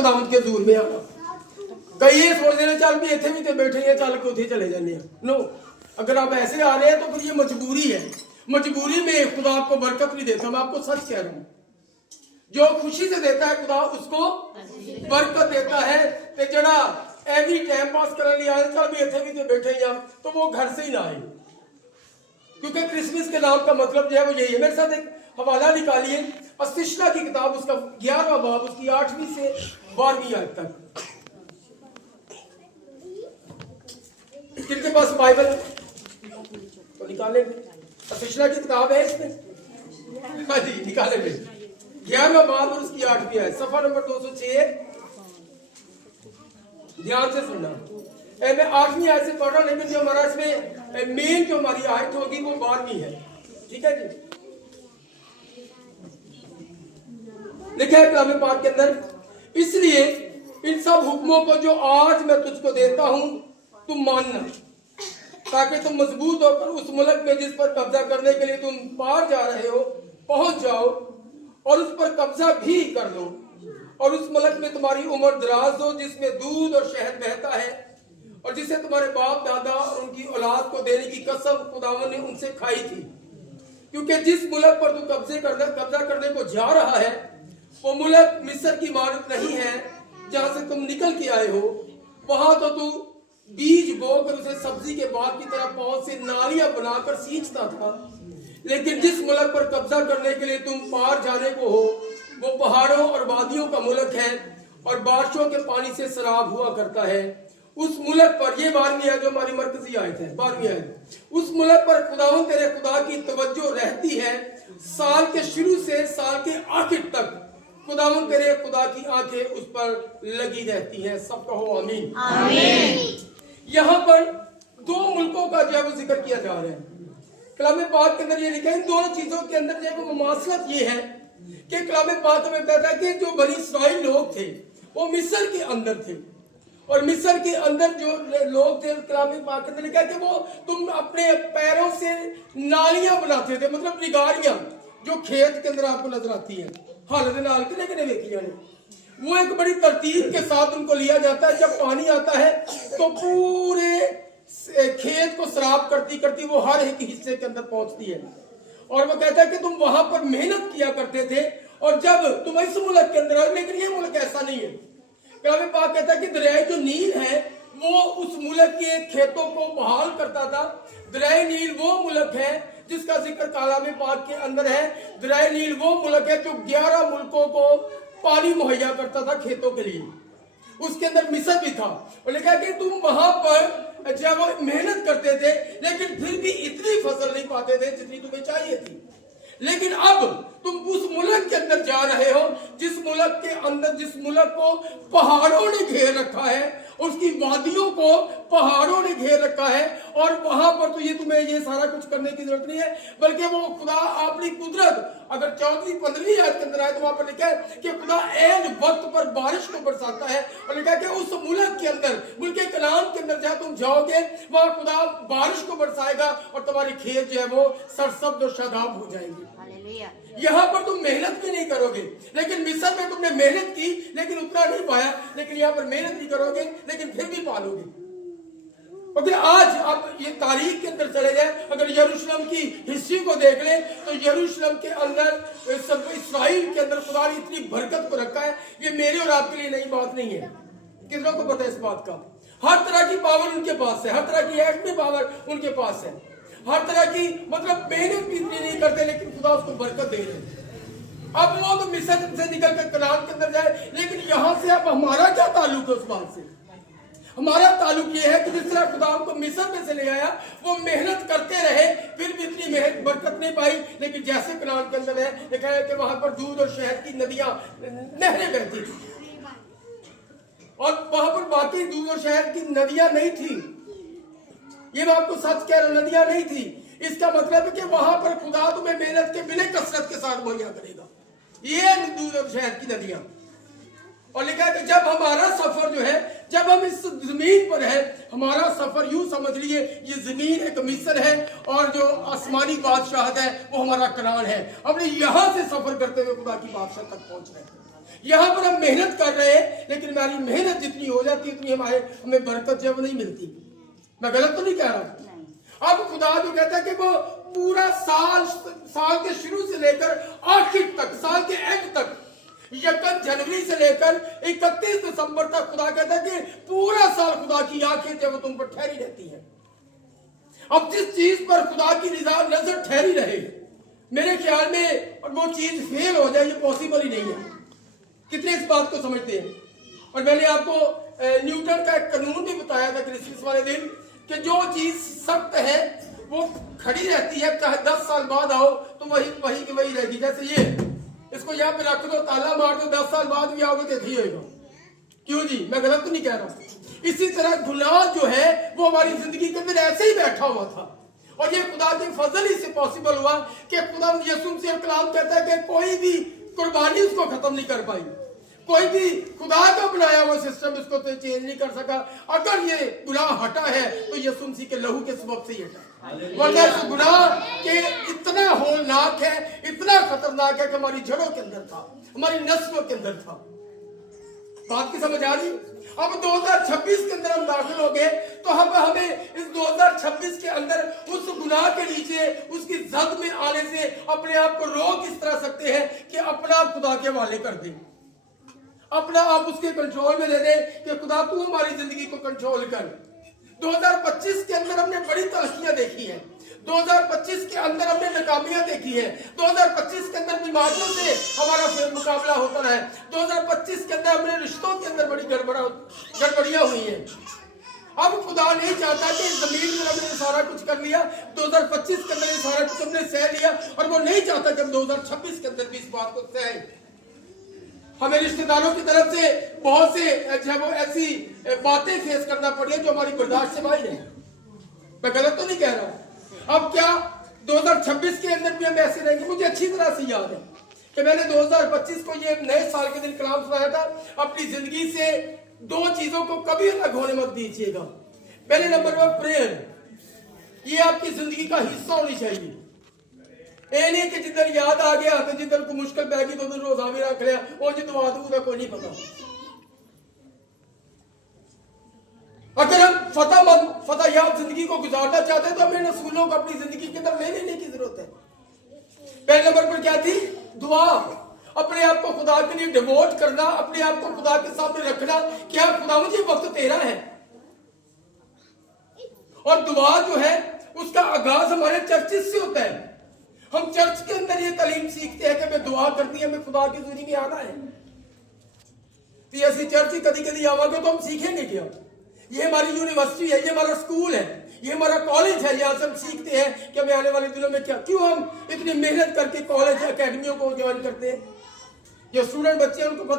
खुदावंद के हजूर में आना। कई ये सोचते हैं चल भी इतने भी तो बैठे हैं, चल के उठे चले जाने हैं। नो, अगर आप ऐसे आ रहे हैं तो फिर ये मजबूरी है। मजबूरी में खुदा आपको बरकत नहीं देता। मैं आपको सच कह रहा हूँ, जो खुशी से देता है खुदा उसको बरकत देता है। ते जड़ा एवरी टाइम पास करने लिया चल भी इतने भी तो बैठे हैं तो वो घर से ही ना आए, क्योंकि क्रिसमस के नाम का मतलब जो है वो यही है। मेरे साथ एक हवाला निकालिए, अस्तिशला की किताब, उसका 11वां बाब, उसकी 8वीं से 12वीं आयत तक। किनके पास बाइबल तो निकाले, अस्तिशला की किताब है इसमें। हाँ जी निकाले में 11वां बाब और उसकी 8वीं आयत, सफा नंबर 206। ध्यान से सुनना, मैं 8वीं आयत से पढ़ रहा हूं, लेकिन जो हमारा इसमें मेन जो हमारी आयत होगी वो 12वीं है। ठीक है जी, लिखा है कलाम पाक के अंदर, इसलिए इन सब हुक्मों को जो आज मैं तुझको देता हूं तुम मानना, ताकि तुम मजबूत होकर उस मुल्क में जिस पर कब्जा करने के लिए तुम पार जा रहे हो पहुंच जाओ और उस पर कब्जा भी कर लो, और उस मुल्क में तुम्हारी उम्र दराज हो जिसमें दूध और शहद बहता है, और जिसे तुम्हारे बाप दादा और उनकी औलाद को देने की कसम खुदावन ने उनसे खाई थी। क्योंकि जिस मुल्क पर तू कब्जा करने को जा रहा है वो मुल्क मिस्र की इमारत नहीं है जहां से तुम निकल के आए हो। वहां तो तू बीज बोकर उसे सब्जी के बाग की तरह पौध से नालियां बनाकर सींचता था, लेकिन जिस मुल्क पर कब्जा करने के लिए तुम पार जाने को हो वो पहाड़ों और वादियों का मुल्क है और बारिशों के पानी से सराब हुआ करता है। उस मुल्क पर, ये 12वीं आयत जो हमारी मरकजी आयत है, 12वीं आयत, उस मुल्क पर खुदावंद तेरे खुदा की तवज्जो रहती है साल के शुरू से साल के आखिर तक। खुदावंद तेरे खुदा की आंखें उस पर लगी रहती हैं। सब कहो आमीन। आमीन। यहाँ पर 2 मुल्कों का जो है वो जिक्र किया जा रहा है। कलाम पाक के अंदर ये लिखा है, इन दोनों चीजों के अंदर जो है वो मुमासलत ये है कि कलाम पाक में बताता है कि जो बनी इस्राइल लोग थे वो मिस्र के अंदर थे, और मिस्र के अंदर जो लोग थे कलाम पाक के अंदर लिखा है कि वो तुम अपने पैरों से नालियां बनाते थे, मतलब निगारियां जो खेत के अंदर आपको नजर आती है। हालत नाल के लेकिन देखिए वो एक बड़ी तरतीब के साथ उनको लिया जाता है। जब पानी आता है तो पूरे खेत को सराब करती करती वो हर एक हिस्से के अंदर पहुंचती है, और वो कहता है कि तुम वहां पर मेहनत किया करते थे, और जब तुम इस मुल्क के अंदर आए, लेकिन ये मुल्क ऐसा नहीं है। कलाम पाक कहता है कि दरियाए जो नील है वो उस मुल्क के खेतों को बहाल करता था। दरियाए नील वो मुल्क है जिसका जिक्र कलाम पाक के अंदर है। दरियाए नील वो मुल्क है जो 11 मुल्कों को पानी मुहैया करता था खेतों के लिए। उसके अंदर मिस्र भी था, और लिखा कि तुम वहां पर जब मेहनत करते थे लेकिन फिर भी इतनी फसल नहीं पाते थे जितनी तुम्हें चाहिए थी। लेकिन अब तुम उस मुल्क के अंदर जा रहे हो जिस मुल्क के अंदर, जिस मुल्क को पहाड़ों ने घेर रखा है, उसकी वादियों को पहाड़ों ने घेर रखा है, और वहां पर तो ये तुम्हें ये सारा कुछ करने की जरूरत नहीं है, बल्कि वो खुदा अपनी कुदरत, अगर 14वीं-15वीं आयत के अंदर आए तो वहां पर लिखा है कि खुदा ऐन वक्त पर बारिश को बरसाता है, और लिखा है कि उस मुल्क के अंदर, मुल्क कलाम के अंदर जहाँ तुम जाओगे वहां खुदा बारिश को बरसाएगा और तुम्हारी खेत जो है वो सरसब्ज और शादाब हो जाएगी। यहाँ पर तुम मेहनत भी नहीं करोगे, लेकिन मिस्र में तुमने मेहनत की लेकिन उतना नहीं पाया, लेकिन यहाँ पर मेहनत नहीं करोगे लेकिन फिर भी पालोगे। और फिर आज आप ये तारीख के अंदर चले जाए, अगर यरूशलेम की हिस्ट्री को देख ले तो यरूशलेम के अंदर इस्राइल के अंदर खुदा ने इतनी बरकत को रखा है। ये मेरे और आपके लिए नई बात नहीं है, कितनों को पता है इस बात का। हर तरह की पावर उनके पास है, हर तरह की एक्ट में पावर उनके पास है, हर तरह की, मतलब मेहनत भी इतनी नहीं करते लेकिन खुदा उसको बरकत दे रहे हैं। अब वो तो मिस्र से निकल कर कनान के अंदर जाए, लेकिन यहाँ से अब हमारा क्या ताल्लुक है उस बात से? हमारा ताल्लुक ये है कि जिस तरह खुदा को मिस्र में से ले आया, वो मेहनत करते रहे फिर भी इतनी मेहनत बरकत नहीं पाई, लेकिन जैसे कनान के अंदर है लिखा है कि वहां पर दूध और शहद की नदियां, नहरें बहती थी, और वहां पर बाकी दूध और शहद की नदियां नहीं थी। ये मैं आपको सच कह रहा हूं, नदियां नहीं थी। इसका मतलब है कि वहां पर खुदा तुम्हें मेहनत के बिना कसरत के साथ मुहैया करेगा, ये दूध और शहद की नदियां। और लिखा है कि जब हमारा सफर जो है, जब हम इस जमीन पर है, हमारा सफर यूं समझ लिए ये जमीन एक मिस्र है और जो आसमानी बादशाहत है वो हमारा कनान है। हमने यहां से सफर करते हुए खुदा की बादशाह तक पहुंच रहे हैं। यहाँ पर हम मेहनत कर रहे हैं हमारी मेहनत जितनी हो जाती है उतनी हमें बरकत जो है वो नहीं मिलती। मैं गलत तो नहीं कह रहा। अब खुदा जो कहता है कि वो पूरा साल के शुरू से लेकर आखिर तक, साल के एंड तक, 1 जनवरी से लेकर 31 दिसंबर तक खुदा कहता है कि पूरा साल खुदा की आंखें जो तुम पर ठहरी रहती हैं। अब जिस चीज पर खुदा की नजर ठहरी रहे, मेरे ख्याल में और वो चीज फेल हो जाए, ये पॉसिबल ही नहीं है। कितने इस बात को समझते हैं? और मैंने आपको न्यूटन का एक कानून भी बताया था क्रिसमस वाले दिन कि जो चीज सख्त है वो खड़ी रहती है, चाहे 10 साल बाद आओ तो वही की वही रहेगी। जैसे ये, इसको यहाँ पे रख दो, ताला मार दो, 10 साल बाद भी आओगे तो यही होगा। क्यों जी? मैं गलत तो नहीं कह रहा। इसी तरह गुनाह जो है वो हमारी जिंदगी के अंदर ऐसे ही बैठा हुआ था, और ये खुदा के फजल ही से पॉसिबल हुआ कि खुदा यीशु मसीह कलाम कहता है कि कोई भी कुर्बानी उसको खत्म नहीं कर पाई, कोई भी खुदा का बनाया हुआ सिस्टम इसको तो चेंज नहीं कर सका। अगर ये गुनाह हटा है तो यीशु मसीह के लहू के सबब से ही हटा, वरना इस गुनाह के इतना होलनाक है, इतना खतरनाक है कि हमारी जड़ों के अंदर था, हमारी नस्लों के अंदर था। बात की समझ आ रही? अब 2026 के अंदर हम दाखिल हो गए तो हमें इस 2026 के अंदर उस गुनाह के नीचे, उसकी जद में आने से अपने आप को रोक इस तरह सकते हैं कि अपना आप खुदा के हवाले कर दें, अपना आप उसके कंट्रोल में दे दे कि खुदा तू हमारी जिंदगी को कंट्रोल कर। 2025 के अंदर हमने बड़ी तरक्कियां देखी हैं, 2025 के अंदर हमने नाकामियां देखी है, 2025 के अंदर बीमारियों से हमारा मुकाबला होता है, 2025 के अंदर हमने रिश्तों के अंदर बड़ी गड़बड़ियां हुई हैं। अब खुदा नहीं चाहता कि जमीन में हमने सारा कुछ कर लिया, 2025 के अंदर सारा कुछ हमने सह लिया, और वो नहीं चाहता कि हम 2026 के अंदर भी इस बात को सह। हमें रिश्तेदारों की तरफ से बहुत से जब ऐसी बातें फेस करना पड़ी है जो हमारी बर्दाश्त से बाहर है। मैं गलत तो नहीं कह रहा हूं। अब क्या 2026 के अंदर भी हम ऐसे रहेंगे? मुझे अच्छी तरह से याद है कि मैंने 2025 को ये नए साल के दिन कलाम सुनाया था, अपनी जिंदगी से 2 चीजों को कभी अलग होने मत दीजिएगा। पहले नंबर 1 प्रेयर, ये आपकी जिंदगी का हिस्सा होनी चाहिए। ये नहीं कि जिधर याद आ गया तो जिधर को मुश्किल पै गई तो उधर रोजा भी रख लिया, और जो दुआ दूंगा कोई नहीं पता। अगर हम फतह याब जिंदगी को गुजारना चाहते हैं तो हमें रसूलों को अपनी जिंदगी के अंदर ले लेने की जरूरत है। पहले नंबर पर क्या थी? दुआ। अपने आप को खुदा के लिए डिवोट करना, अपने आप को खुदा के सामने रखना, क्या खुदा मुझे वक्त तेरा है। और दुआ जो है उसका आगाज हमारे चर्चिस से होता है। हम चर्च के अंदर ये तालीम सीखते हैं कि हमें दुआ करनी है, हमें खुदा की दुनिया में आना है। तो ऐसी चर्च कभी कभी आवागे तो हम सीखेंगे क्या? ये हमारी यूनिवर्सिटी है, ये हमारा स्कूल है, ये हमारा कॉलेज है, यहाँ से हम सीखते हैं कि हमें आने वाले दिनों में क्या। क्यों हम इतनी मेहनत करके कॉलेज अकेडमियों को ज्वाइन करते हैं? जो स्टूडेंट बच्चे हैं उनको पता